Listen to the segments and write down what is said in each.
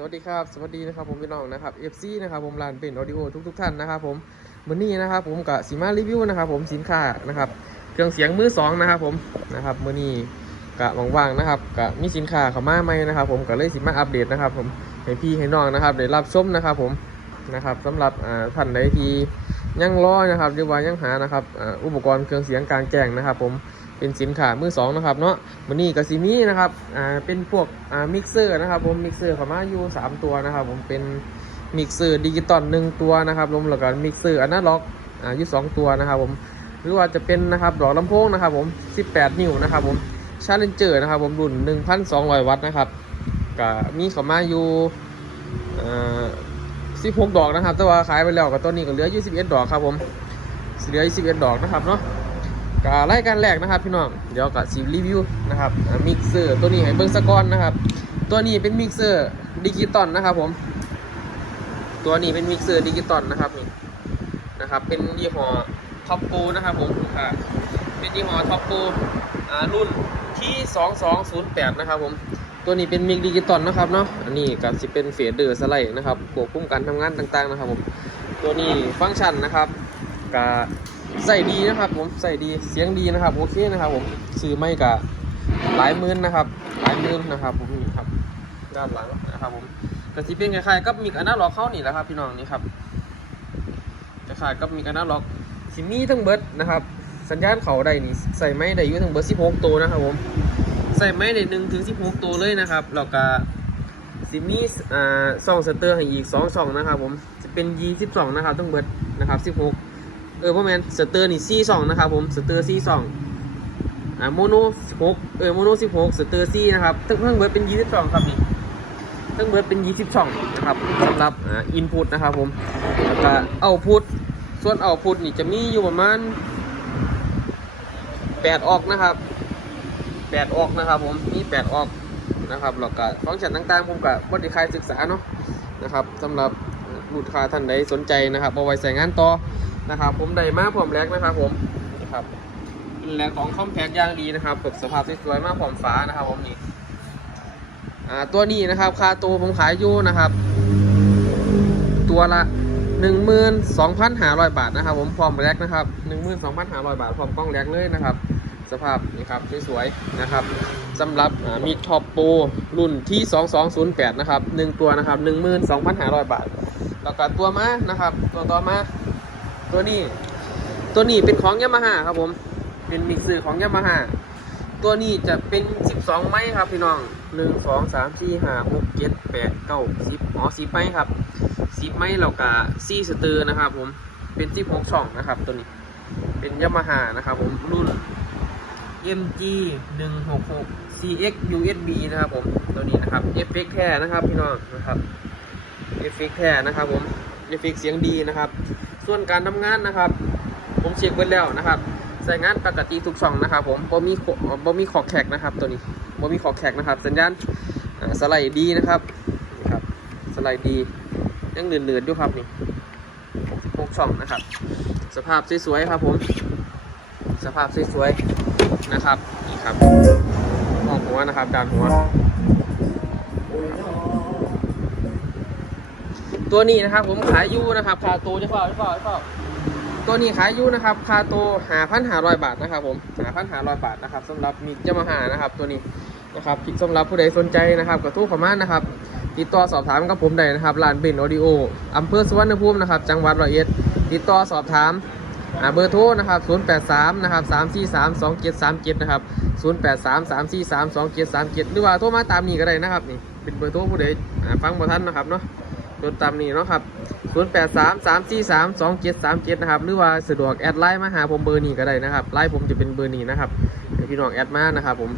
สวัสดีครับ สวัสดีนะครับผมพี่น้องนะครับ FC นะครับผมร้านเป็นออดิโอทุกทุกๆท่านนะครับผมมื้อนี้นะครับผมกับสีมารีวิวนะครับผมสินค้านะครับเครื่องเสียงมือสองนะครับผมนะครับมื้อนี้กะว่างๆนะครับกะมีสินค้าเข้ามาใหม่นะครับ ผมก็เลยสิมาอัปเดตนะครับ ผมให้พี่ให้น้องนะครับได้รับชมนะครับ ผมนะครับสำหรับอ่าท่านใดที่ ยังรอนะครับหรือว่ายังหานะครับอุปกรณ์เครื่องเสียงกลางแจ้งนะครับ ผมเป็นสินค้ามือสองนะครับเนาะวันนี้ก็ซีมีนะครับอ่าเป็นพวกอ่ามิกเซอร์นะครับ ผมมิกเซอร์ข้ามาอยู่3ตัวนะครับ ผมเป็นมิกเซอร์ดิจิตอลหนึ่งตัวนะครับรวมแล้วกันมิกเซอร์อนาล็อกอ่าอยู่2ตัวนะครับผมหรือว่าจะเป็นนะครับดอกลำโพงนะครับ ผม 18 นิ้วนะครับ ผมชาเลนเจอร์นะครับ ผมรุ่น 1,200 วัตต์นะครับก็มีเข้ามาอยู่ 16 ดอกนะครับ แต่ว่าขายไปแล้วกับตัวนี้ก็เหลือยู่11ดอกครับผมเหลือยู่11ดอกนะครับเนาะก็รายการแรกนะครับพี่น้องเดี๋ยวกับซีรีวิวนะครับมิกเซอร์ตัวนี้ให้เบิ้งสะก้อนนะครับ ตัวนี้เป็นมิกเซอร์ดิจิตอลนะครับผม ตัวนี้เป็นมิกเซอร์ดิจิตอลนะครับนี่นะครับ เป็นยี่ห้อท็อปโปนะครับผมอ่าเป็นยี่ห้อท็อปปอ่ารุ่นที่2208 นะครับผม ตัวนี้เป็นมิกดิจิตอลนะครับเนาะอันนี้ก็สิเป็นเฟดเดอร์สไลด์นะครับควบคุมการทำงานต่างๆนะครับผมตัวนี้ฟังก์ชันนะครับก็ใส่ดีนะครับผมใส่ดีเสียงดีนะครับโอเคนะครับผมซื้อไม่กะหลายหมื่นนะครับ หลายหมื่นนะครับผมนี่ครับด้านหลังนะครับผมแต่ที่เป็นคล้ายๆกับมีอนาล็อกเข้านี่แหละครับพี่น้องนี่ครับคล้ายๆกับมีอนาล็อกที่มีทั้งเบิร์ดนะครับสัญญาณเขาได้นี่ใส่ไม้ได้ยู่ทั้งเบิร์ด16ตัวนะครับผม ใส่ไม้ได้1ถึง16ตัวเลยนะครับแล้วก็สิมีอ่าซองสเตอร์ให้อีก2ช่องนะครับผมจะเป็น22นะครับทั้งเบิร์ดนะครับ16เออพ่อแมนสเตอร์นี่ซีสองนะครับผมสเตอร์ซีสองอ่าโมโนสิบหกเออโมโนสิบหกสเตอร์ซีนะครับทั้งทั้งเบิร์ดเป็นยี่สิบสองครับนี่ทั้งเบิร์ดเป็นยี่สิบสองนะครับสำหรับอ่าอินพุตนะครับผมแล้วก็เอาพุตส่วนเอาพุตนี่จะมีอยู่ประมาณแปดออกนะครับ แปดออกนะครับผมมีแปดออกนะครับแล้วก็ฟังก์ชันต่างๆผมกับบริการศึกษาเนาะนะครับสำหรับลูกค้าท่านใดสนใจนะครับเอาไว้ใส่งานต่อนะครับ ผมได้มาพร้อมแรกนะครับผมนะครับเป็นแร็กของคอมแพคอย่างดีนะครับแบบสภาพสวยๆมากพร้อมฟ้านะครับผมนี่อ่าตัวนี้นะครับค่าตัวผมขายอยู่นะครับ ตัวละ 12,500 บาทนะครับ ผมพร้อมแร็กนะครับ 12,500 บาทพร้อมกล้องแร็กเลยนะครับ สภาพนี่ครับสวยๆนะครับสำหรับมีท็อปโปรรุ่นที่ 2208 นะครับ 1 ตัวนะครับ 12,500 บาท แล้วก็ตัวมานะครับ ตัวต่อมา ตัวนี้ ตัวนี้เป็นของยามาฮ่าครับผม เป็นมิกซ์ของยามาฮ่าตัวนี้จะเป็น 12 ไม้ครับพี่น้อง 1 2 3 4 5 6 7 8 9 10อ๋อ10ไม้ครับ 10 ไม้แล้วก็4สเตอร์นะครับผม เป็น 16 ช่องนะครับตัวนี้ เป็นยามาฮ่านะครับผมรุ่น MG 166 CX USB นะครับผมตัวนี้นะครับเอฟเฟกแท้นะครับพี่น้องนะครับเอฟเฟกแท้นะครับผมเอฟเฟกเสียงดีนะครับ ส่วนการทำงานนะครับ ผมเช็คไว้แล้วนะครับใส่งานปกติทุกช่องนะครับ ผมบ่มีบ่มีขอแขกนะครับ ตัวนี้บ่มีขอแขกนะครับ สัญญาณสไลด์ดีนะครับนี่ครับสไลด์ดียังเหนืดๆอยู่ครับนี่66ช่องนะครับ สภาพสวยๆครับผม สภาพสวยๆ นะครับนี่ครับมองหัวนะครับด้านหัวตัวนี้นะครับผมขายอยู่นะครับคาโตจะเปล่าจะเปล่าจะเปล่าตัวนี้ขายอยู่นะครับคาโตหาพันหาร้อยบาทนะครับผมหาพันหาร้อยบาทนะครับสำหรับมิกจะมาหานะครับ ตัวนี้นะครับสำหรับผู้ใดสนใจนะครับก็โทุกขมานะครับ ติดต่อสอบถามกับผมได้นะครับร้านเบนออดิโออำเภอสุวรรณภูมินะครับ จังหวัดร้อยเอ็ดติดต่อสอบถาม เบอร์โทรนะครับ 083 นะครับ 343 2737 นะครับ 083 343 2737 หรือว่าโทรมาตามนี้ก็ได้นะครับนี่ เป็นเบอร์โทรผู้ใดฟังบ่ทันนะครับเนาะรถตามนี้เนาะครับ 083 343 2737 นะครับ หรือว่าสะดวกแอดไลน์มาหาผมเบอร์นี้ก็ได้นะครับ ไลน์ผมจะเป็นเบอร์นี้นะครับพี่น้องแอดมานะครับผม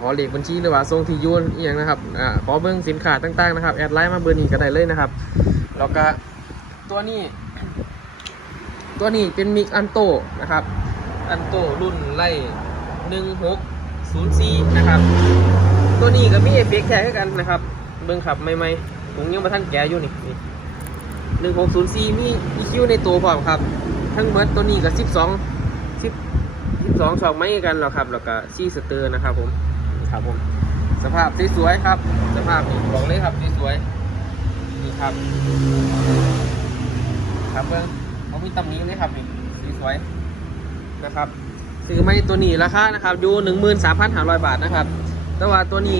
ขอเลขบัญชีหรือว่าส่งที่อยูนอย่างนะครับขอเบิ้งสินค้าต่างๆนะครับ แอดไลน์มาเบอร์นี้ก็ได้เลยนะครับ แล้วก็ตัวนี้ ตัวนี้เป็นมิกอันโตนะครับ อันโตรุ่นไล่1604 นะครับ ตัวนี้ก็มีเอฟเฟกต์แท้คือกันนะครับ เบิ้งขับใหม่ๆผมยังมาท่านแกะอยู่นี่หนึ่งหกศูนย์สี่มีมีคิวในตัวพร้อมครับ ทั้งเบิร์ดตัวนี้ก็สิบสองสิบสิบสองช่องไม้กันหรอครับ แล้วก็ซีสเตอร์นะครับผมครับผมสภาพสวยๆครับ สภาพนี่บอกเลยครับสวยๆนะครับ ครับเพื่อนเขา มีตำหนี้เลยครับนี่สีสวยนะครับซื้อไม่ตัวนี้ราคานะครับอยู่หนึ่งหมื่นสามพันห้าร้อยบาทนะครับ แต่ว่าตัวนี้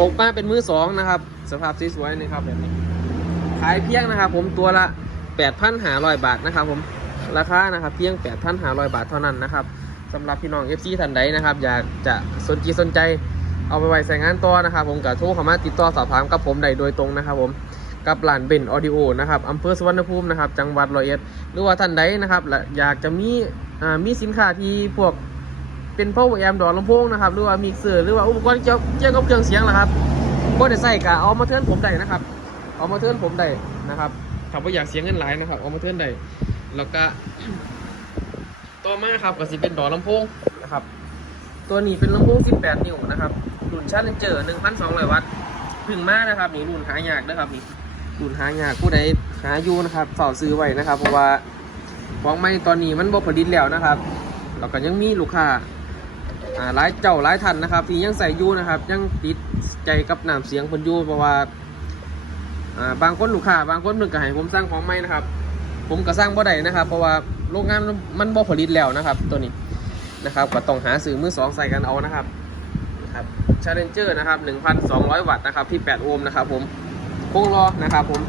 ตกมาเป็นมือสองนะครับ สภาพสวยนี่ครับแบบนี้ขายเพียงนะครับ ผมตัวละ8,500บาทนะครับ ผมราคานะครับเพียง8,500บาทเท่านั้นนะครับสำหรับพี่น้อง FC ท่านใดนะครับ อยากจะสนใจสนใจเอาไปไว้ใส่งานต่อนะครับ ผมกับโทรเข้ามาติดต่อสอบถามกับผมได้โดยตรงนะครับผม กับหลานเบนออดิโอนะครับอำเภอสุวรรณภูมินะครับ จังหวัดร้อยเอ็ดหรือว่าท่านใดนะครับและอยากจะมีอ่ามีสินค้าที่พวกเป็นพวกแอมดอกลำโพงนะครับ หรือว่ามิกเซอหรือว่าอุปกรณ์เกี่ยวเกี่ยวกับเครื่องเสียงล่ะครับก็ได้ใส่กะเอามาเทิร์นผมได้นะครับ เอามาเทิร์นผมได้นะครับถ้าว่าอยากเสียเงินหลายนะครับ เอามาเทิร์นได้แล้วก็ต่อมาครับก็สิเป็นดอกลำโพงนะครับ ตัวนี้เป็นลำโพง 18 นิ้วนะครับรุ่นชาเลนเจอร์1,200 วัตต์พึ่งมากนะครับนี่รุ่นหายากนะครับนี่ รุ่นหายากผู้ใดหาอยู่นะครับเฝ้าซื้อไว้นะครับ เพราะว่าของใหม่ตอนนี้มันบ่ผลิตแล้วนะครับแล้วก็ยังมีลูกค้าหลายเจ้าหลายท่านนะครับที่ยังใส่อยู่นะครับ ยังติดใจกับน้ำเสียงเพิ่นอยู่เพราะว่าบางคนลูกค้าบางคนเพิ่นก็ให้ผมสร้างของใหม่นะครับ ผมก็สร้างบ่ได้นะครับ เพราะว่าโรงงานมันบ่ผลิตแล้วนะครับ ตัวนี้นะครับก็ต้องหาสื่อมือสองใส่กันเอานะครับนะครับ Challenger นะครับ 1,200 วัตต์นะครับที่ 8 โอห์มนะครับผม โค้งรอนะครับผม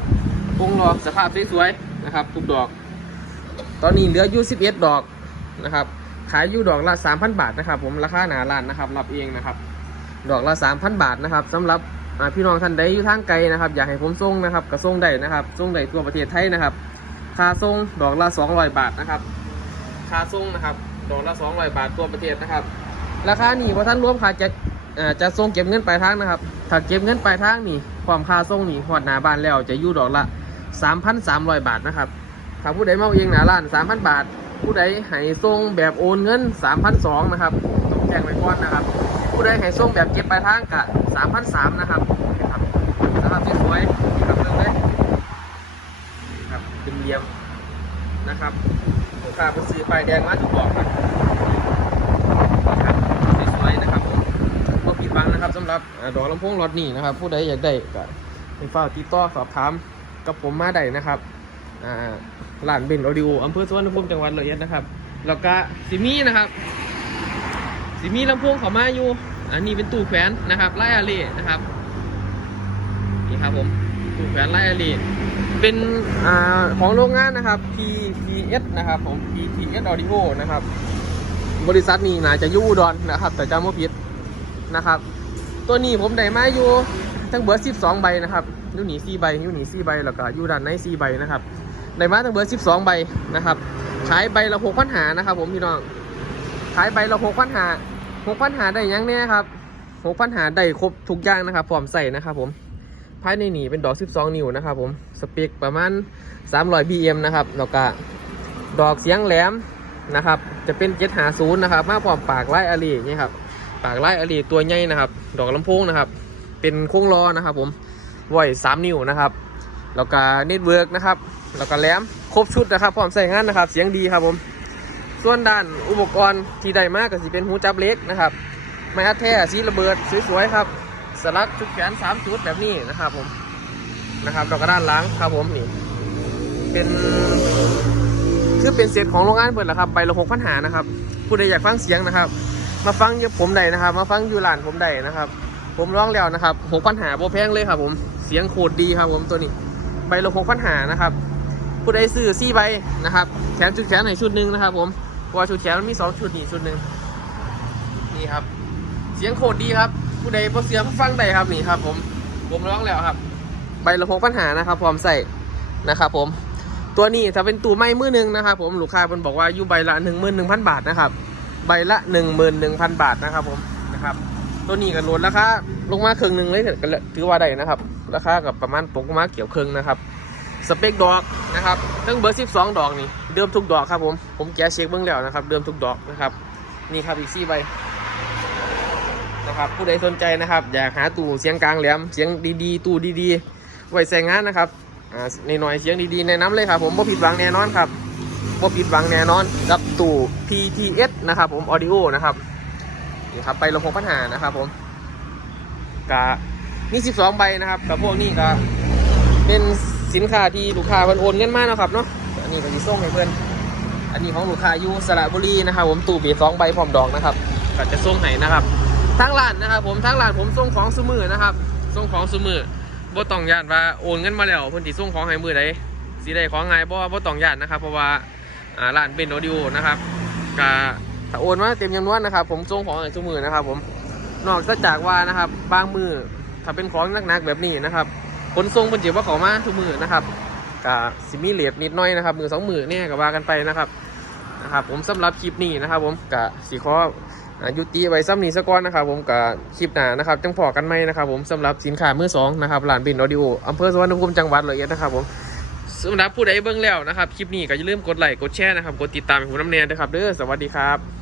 โค้งรอสภาพสวยๆนะครับ ทุกดอก ตอนนี้เหลืออยู่11ดอกนะครับ ขายอยู่ดอกละ 3,000 บาทนะครับ ผมราคาหนาร้านนะครับ รับเองนะครับ ดอกละ 3,000 บาทนะครับสำหรับพี่น้องท่านใดอยู่ทางไกลนะครับ อยากให้ผมส่งนะครับก็ส่งได้นะครับส่งได้ทั่วประเทศไทยนะครับค่าส่งดอกละ 200 บาทนะครับค่าส่งนะครับดอกละ 200 บาททั่วประเทศนะครับราคานี่พอท่านรวมค่าจะจะส่งเก็บเงินปลายทางนะครับ ถ้าเก็บเงินปลายทางนี่ ความค่าส่งนี่หอดหนาบ้านแล้วจะอยู่ดอกละ3,300 บาทนะครับถ้าผู้ใดเมาเองหนาล้าน 3,000 บาท ผู้ใดให้ส่งแบบโอนเงิน 3,200นะครับต้องแจ้งไว้ก่อนนะครับผู้ใดให้ส่งแบบเก็บปลายทางกะ3,300นะครับนี่ครับสภาพสวยๆนี่ครับเรื่องเลยนี่ครับเป็นเหลี่ยมนะครับลูกค้าไปซื้อไฟแดงมาถูกบอกนะนะครับสวยๆนะครับผมก็ผิด หวังนะครับสำหรับดอกลำโพงรถนี่นะครับ ผู้ใดอยากได้ก็ให้เฝ้าติดต่อสอบถามกับผมมาได้นะครับอ่านเบนออดิโออำเภอสุวรรณภูมิจังหวัดร้อยนะครับ แล้วก็ซิมีนะครับสิมีลำโพงเขามาอยู่ อันนี้เป็นตู้แขวนนะครับไลอารีนะครับนี่ครับผมตู้แขวนไลอารีเป็นอของโรงงานนะครับ PTS นะครับผม PTS Audio นะครับ บริษัทนี้น่าจะยู่ดอนนะครับ แต่จำว่าผิด นะครับ ตัวนี้ผมได้มาอยู่ทั้งเบอร์12ใบนะครับยูหนี4ใบยูหนี4ใบแล้วก็ยูด้านใน4ใบนะครับได้มาทั้งเบอร์12ใบนะครับขายใบละ6พันหานะครับ ผมพี่น้องขายใบละ6พันหาหกพันหาได้ยังเนี่ยครับหกพันหาได้ครบทุกอย่างนะครับพร้อมใส่นะครับผมภายในหนีเป็นดอก 12 นิ้วนะครับผม สเปคประมาณ 300 BM นะครับ แล้วก็ดอกเสียงแหลมนะครับ จะเป็น750นะครับ มาพร้อมปากไล่อารีนี่ครับ ปากไล่อารีตัวใหญ่นะครับ ดอกลำโพงนะครับ เป็นโค้งล้อนะครับ ผมไว้3นิ้วนะครับ แล้วก็เน็ตเวิร์กนะครับ แล้วก็แหลมครบชุดนะครับพร้อมใส่งานนะครับ เสียงดีครับผม ส่วนด้านอุปกรณ์ที่ได้มากก็สิเป็นหูจับเล็กนะครับไม้อัดแท้สีระเบิดสวยๆครับ สลักชุดแขนสามจุดแบบนี้นะครับ ผมนะครับแล้วก็ด้านหลังครับผมนี่เป็นคือเป็นเซตของโรงงานเปิดแหละครับใบละหกพันหานะครับ ผู้ใดอยากฟังเสียงนะครับ มาฟังอยู่ผมได้นะครับ มาฟังอยู่ร้านผมได้นะครับ ผมร้องแล้วนะครับหกพันหาโบแพงเลยครับ ผมเสียงโคตรดีครับ ผมตัวนี้ใบละหกพันหานะครับผู้ใดซื้อสี่ใบนะครับแขนชุดแขนไหนชุดหนึ่งนะครับ ผมว่าชุดแขนมันมีสองชุดนี่ชุดหนึ่งนี่ครับ เสียงโคตรดีครับ ผู้ใดพอเสียงฟังได้ครับนี่ครับ ผม ผมร้องแล้วครับ ใบละหกปัญหานะครับ พร้อมใส่นะครับ ผมตัวนี้ถ้าเป็นตู้ไม้มือหนึ่งนะครับ ผมลูกค้าเพิ่นบอกว่าอยู่ใบละหนึ่งหมื่นหนึ่งพันบาทนะครับ ใบละหนึ่งหมื่นหนึ่งพันบาทนะครับผมนะครับตัวนี้กันลดราคาลงมาครึ่งหนึ่งเลยก็ถือว่าได้นะครับ ราคากับประมาณตกมาเกี่ยวครึ่งนะครับสเปคดอกนะครับทั้งเบอร์ 12 ดอกนี่เดิมทุกดอกครับผมผมแกะเช็คเบื้องแล้วนะครับ เดิมทุกดอกนะครับนี่ครับอีกสี่ใบนะครับผู้ใดสนใจนะครับ อยากหาตู้เสียงกลางแหลมเสียงดีๆ ตู้ดีๆ ไว้ใส่งานนะครับอ่าในหน่อยเสียงดีๆแนะนำเลยครับผมบ่ผิดหวังแน่นอนครับ บ่ผิดหวังแน่นอน กับตู้ PTS นะครับผม Audio นะครับนี่ครับไปลงหกปัญหานะครับผมกะมี12ใบนะครับกับพวกนี้ก็เป็นสินค้าที่ลูกค้าเพิ่นโอนเงินมาเนะครับเนาะอันนี้ก็สิส่งให้เพิ่นอันนี้ของลูกค้าอยู่สระบุรีนะครับผมตู้เบียร์สองใบพร้อมดอกนะครับก็จะส่งให้นะครับทางร้านนะครับ ผมทางร้านผมส่งของซุมือนะครับส่งของซุมือบ่ต้องย่านว่าโอนเงินมาแล้วเพิ่นสิส่งของให้มือใดสิได้ของไง่ายบ่บ่ต้องย่านนะครับเพราะว่า ร้านเป็นออดิโอนะครับก็ถ้าโอนมาเต็มจำนวนนะครับ ผมส่งของให้ซุมือนะครับผมนอกจากว่านะครับบางมือถ้าเป็นของหนักๆแบบนี้นะครับขนส่งเพิ่นเจ็บว่าเขามาทุกมือนะครับกับสิมีเหลทนิดน้อยนะครับมือสองมือเนี่ยก็ว่ากันไปนะครับนะครับผมสำหรับคลิปนี้นะครับ ผมกับสีขออ่ายุติไว้ซ้ำนี้ซะก่อนนะครับ ผมกับคลิปหนานะครับจังพอกันไหมนะครับ ผมสำหรับสินค้ามือสองนะครับร้านบินออดิโออำเภอสวรรณภูมิจังหวัดร้อยอ็ดนะครับผม สำหรับผู้ใดเบิ่งแล้วนะครับ คลิปนี้ก็อย่าลืมกดไลค์กดแชร์นะครับ กดติดตามให้ผมน้ำเนียนนะครับเด้อสวัสดีครับ